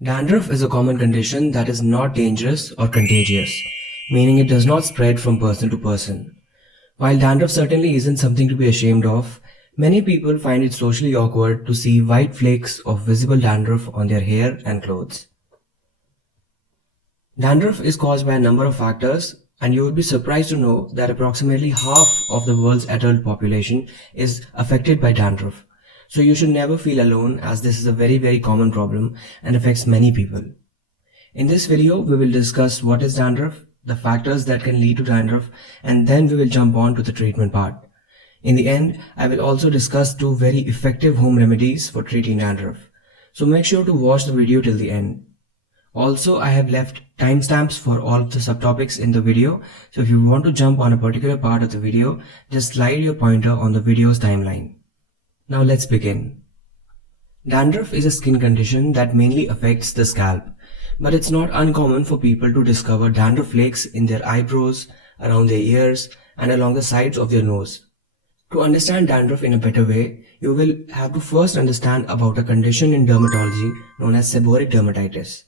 Dandruff is a common condition that is not dangerous or contagious, meaning it does not spread from person to person. While dandruff certainly isn't something to be ashamed of, many people find it socially awkward to see white flakes of visible dandruff on their hair and clothes. Dandruff is caused by a number of factors, and you would be surprised to know that approximately half of the world's adult population is affected by dandruff. So you should never feel alone, as this is a very common problem and affects many people. In this video, we will discuss what is dandruff, the factors that can lead to dandruff, and then we will jump on to the treatment part. In the end, I will also discuss 2 very effective home remedies for treating dandruff. So make sure to watch the video till the end. Also, I have left timestamps for all of the subtopics in the video, so if you want to jump on a particular part of the video, just slide your pointer on the video's timeline. Now let's begin. Dandruff is a skin condition that mainly affects the scalp, but it's not uncommon for people to discover dandruff flakes in their eyebrows, around their ears, and along the sides of their nose. To understand dandruff in a better way, you will have to first understand about a condition in dermatology known as seborrhoeic dermatitis.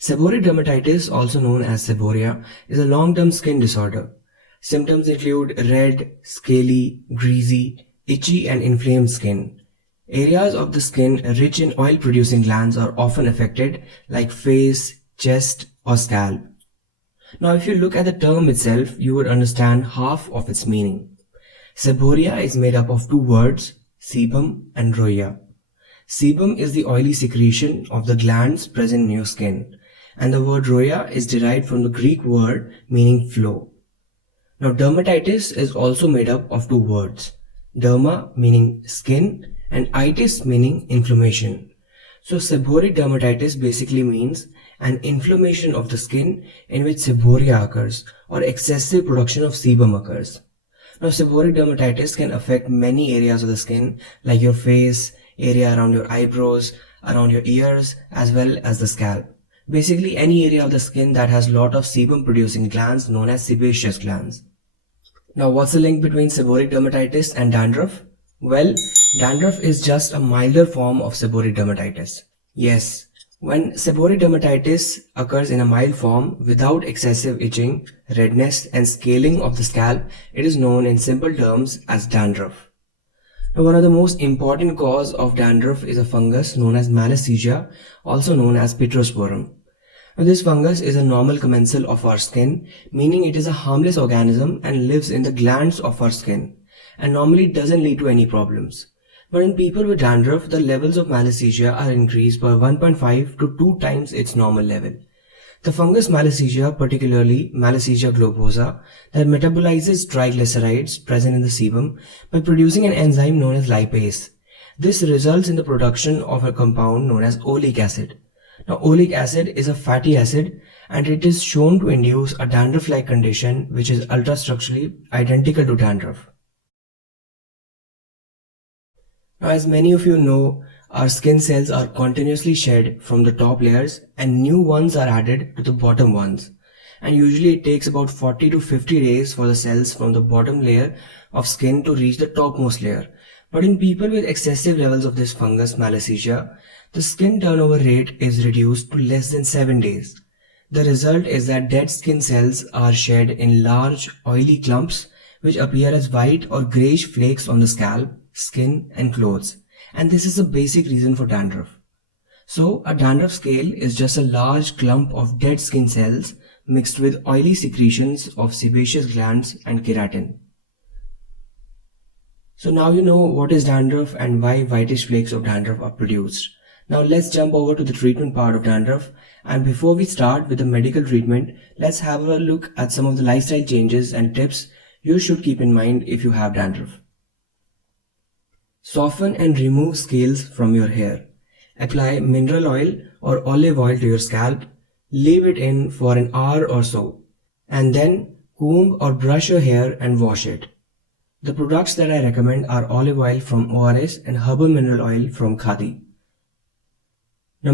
Seborrhoeic dermatitis, also known as seborrhea, is a long-term skin disorder. Symptoms include red, scaly, greasy, itchy and inflamed skin. Areas of the skin rich in oil-producing glands are often affected, like face, chest, or scalp. Now, if you look at the term itself, you would understand half of its meaning. Seborrhea is made up of 2 words, sebum and rhoea. Sebum is the oily secretion of the glands present in your skin, and the word rhoea is derived from the Greek word meaning flow. Now, dermatitis is also made up of 2 words, derma meaning skin and itis meaning inflammation. So seborrhoeic dermatitis basically means an inflammation of the skin in which seborrhea occurs, or excessive production of sebum occurs. Now, seborrhoeic dermatitis can affect many areas of the skin, like your face, area around your eyebrows, around your ears, as well as the scalp. Basically any area of the skin that has lot of sebum producing glands known as sebaceous glands. Now, what's the link between seborrhoeic dermatitis and dandruff? Well, dandruff is just a milder form of seborrhoeic dermatitis. Yes, when seborrhoeic dermatitis occurs in a mild form without excessive itching, redness and scaling of the scalp, it is known in simple terms as dandruff. Now, one of the most important cause of dandruff is a fungus known as malassezia, also known as pityrosporum. Now, this fungus is a normal commensal of our skin, meaning it is a harmless organism and lives in the glands of our skin, and normally doesn't lead to any problems. But in people with dandruff, the levels of malassezia are increased by 1.5 to 2 times its normal level. The fungus malassezia, particularly Malassezia globosa, that metabolizes triglycerides present in the sebum by producing an enzyme known as lipase. This results in the production of a compound known as oleic acid. Now, oleic acid is a fatty acid, and it is shown to induce a dandruff-like condition which is ultrastructurally identical to dandruff. Now, as many of you know, our skin cells are continuously shed from the top layers and new ones are added to the bottom ones. And usually it takes about 40 to 50 days for the cells from the bottom layer of skin to reach the topmost layer. But in people with excessive levels of this fungus malassezia, the skin turnover rate is reduced to less than 7 days. The result is that dead skin cells are shed in large oily clumps which appear as white or greyish flakes on the scalp, skin and clothes. And this is a basic reason for dandruff. So, a dandruff scale is just a large clump of dead skin cells mixed with oily secretions of sebaceous glands and keratin. So now you know what is dandruff and why whitish flakes of dandruff are produced. Now let's jump over to the treatment part of dandruff, and before we start with the medical treatment, let's have a look at some of the lifestyle changes and tips you should keep in mind if you have dandruff. Soften and remove scales from your hair. Apply mineral oil or olive oil to your scalp. Leave it in for an hour or so, and then comb or brush your hair and wash it. The products that I recommend are olive oil from ORS and herbal mineral oil from Khadi.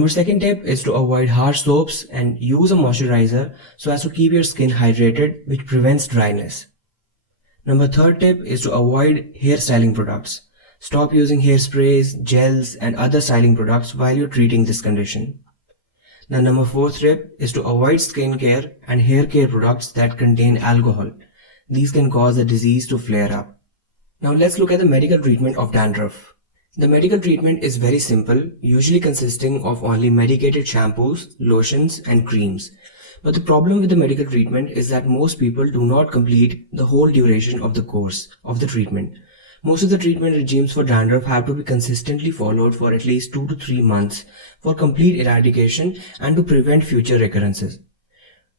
Second tip is to avoid harsh soaps and use a moisturizer so as to keep your skin hydrated, which prevents dryness. Third tip is to avoid hair styling products. Stop using hairsprays, gels and other styling products while you're treating this condition. The number 4 tip is to avoid skincare and hair care products that contain alcohol. These can cause the disease to flare up. Now let's look at the medical treatment of dandruff. The medical treatment is very simple, usually consisting of only medicated shampoos, lotions and creams. But the problem with the medical treatment is that most people do not complete the whole duration of the course of the treatment. Most of the treatment regimes for dandruff have to be consistently followed for at least 2 to 3 months for complete eradication and to prevent future recurrences.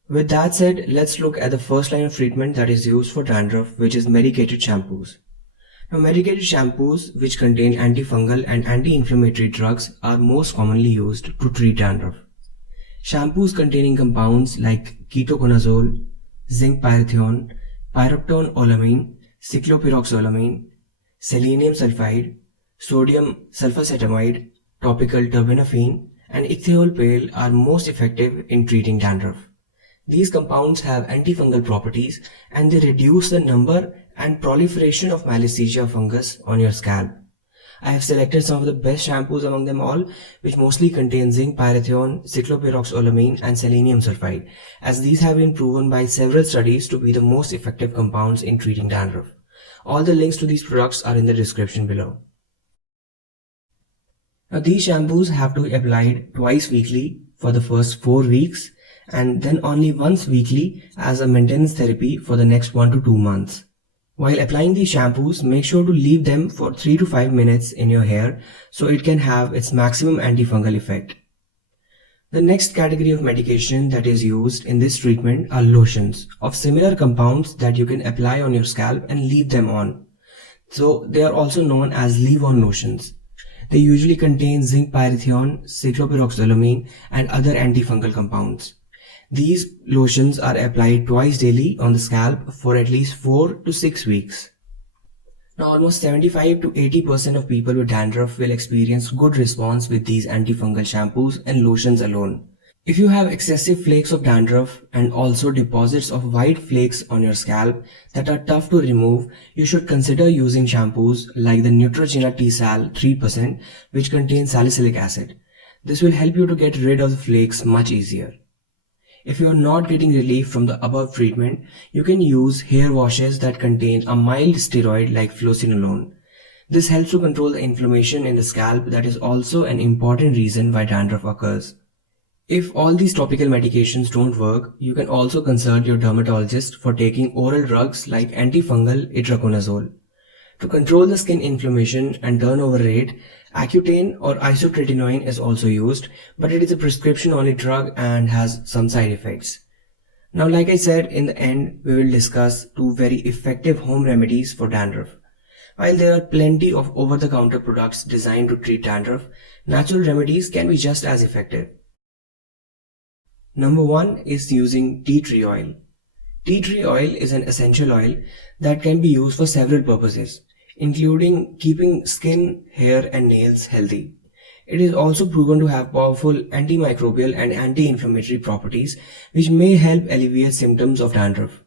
With that said, let's look at the first line of treatment that is used for dandruff, which is medicated shampoos. Now, medicated shampoos which contain antifungal and anti-inflammatory drugs are most commonly used to treat dandruff. Shampoos containing compounds like ketoconazole, zinc pyrithione, pyroptonolamine, cyclopyroxolamine, selenium sulfide, sodium sulfacetamide, topical terbinafine, and ichthyolpale are most effective in treating dandruff. These compounds have antifungal properties and they reduce the number and proliferation of Malassezia fungus on your scalp. I have selected some of the best shampoos among them all, which mostly contain zinc pyrithione, cyclopyroxolamine and selenium sulfide, as these have been proven by several studies to be the most effective compounds in treating dandruff. All the links to these products are in the description below. Now these shampoos have to be applied twice weekly for the first 4 weeks and then only once weekly as a maintenance therapy for the next 1 to 2 months. While applying these shampoos, make sure to leave them for 3 to 5 minutes in your hair so it can have its maximum antifungal effect. The next category of medication that is used in this treatment are lotions of similar compounds that you can apply on your scalp and leave them on. So they are also known as leave-on lotions. They usually contain zinc pyrithione, cyclopyroxolamine and other antifungal compounds. These lotions are applied twice daily on the scalp for at least 4 to 6 weeks. Now almost 75 to 80% of people with dandruff will experience good response with these antifungal shampoos and lotions alone. If you have excessive flakes of dandruff and also deposits of white flakes on your scalp that are tough to remove, you should consider using shampoos like the Neutrogena T-Sal 3% which contains salicylic acid. This will help you to get rid of the flakes much easier. If you are not getting relief from the above treatment, you can use hair washes that contain a mild steroid like fluocinolone. This helps to control the inflammation in the scalp that is also an important reason why dandruff occurs. If all these topical medications don't work, you can also consult your dermatologist for taking oral drugs like antifungal itraconazole. To control the skin inflammation and turnover rate, Accutane or isotretinoin is also used, but it is a prescription-only drug and has some side effects. Now, like I said, in the end, we will discuss 2 very effective home remedies for dandruff. While there are plenty of over-the-counter products designed to treat dandruff, natural remedies can be just as effective. Number 1 is using tea tree oil. Tea tree oil is an essential oil that can be used for several purposes, including keeping skin, hair and nails healthy. It is also proven to have powerful antimicrobial and anti-inflammatory properties which may help alleviate symptoms of dandruff.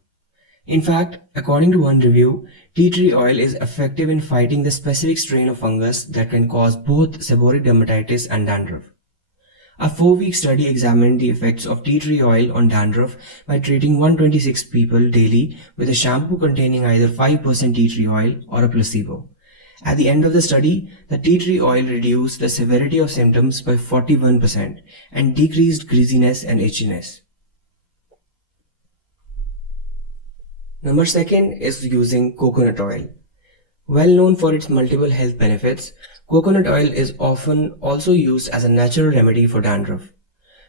In fact, according to one review, tea tree oil is effective in fighting the specific strain of fungus that can cause both seborrhoeic dermatitis and dandruff. A 4-week study examined the effects of tea tree oil on dandruff by treating 126 people daily with a shampoo containing either 5% tea tree oil or a placebo. At the end of the study, the tea tree oil reduced the severity of symptoms by 41% and decreased greasiness and itchiness. Number 2 is using coconut oil. Well known for its multiple health benefits, coconut oil is often also used as a natural remedy for dandruff.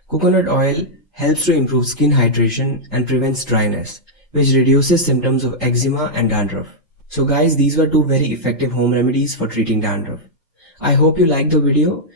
Coconut oil helps to improve skin hydration and prevents dryness, which reduces symptoms of eczema and dandruff. So guys, these were 2 very effective home remedies for treating dandruff. I hope you liked the video.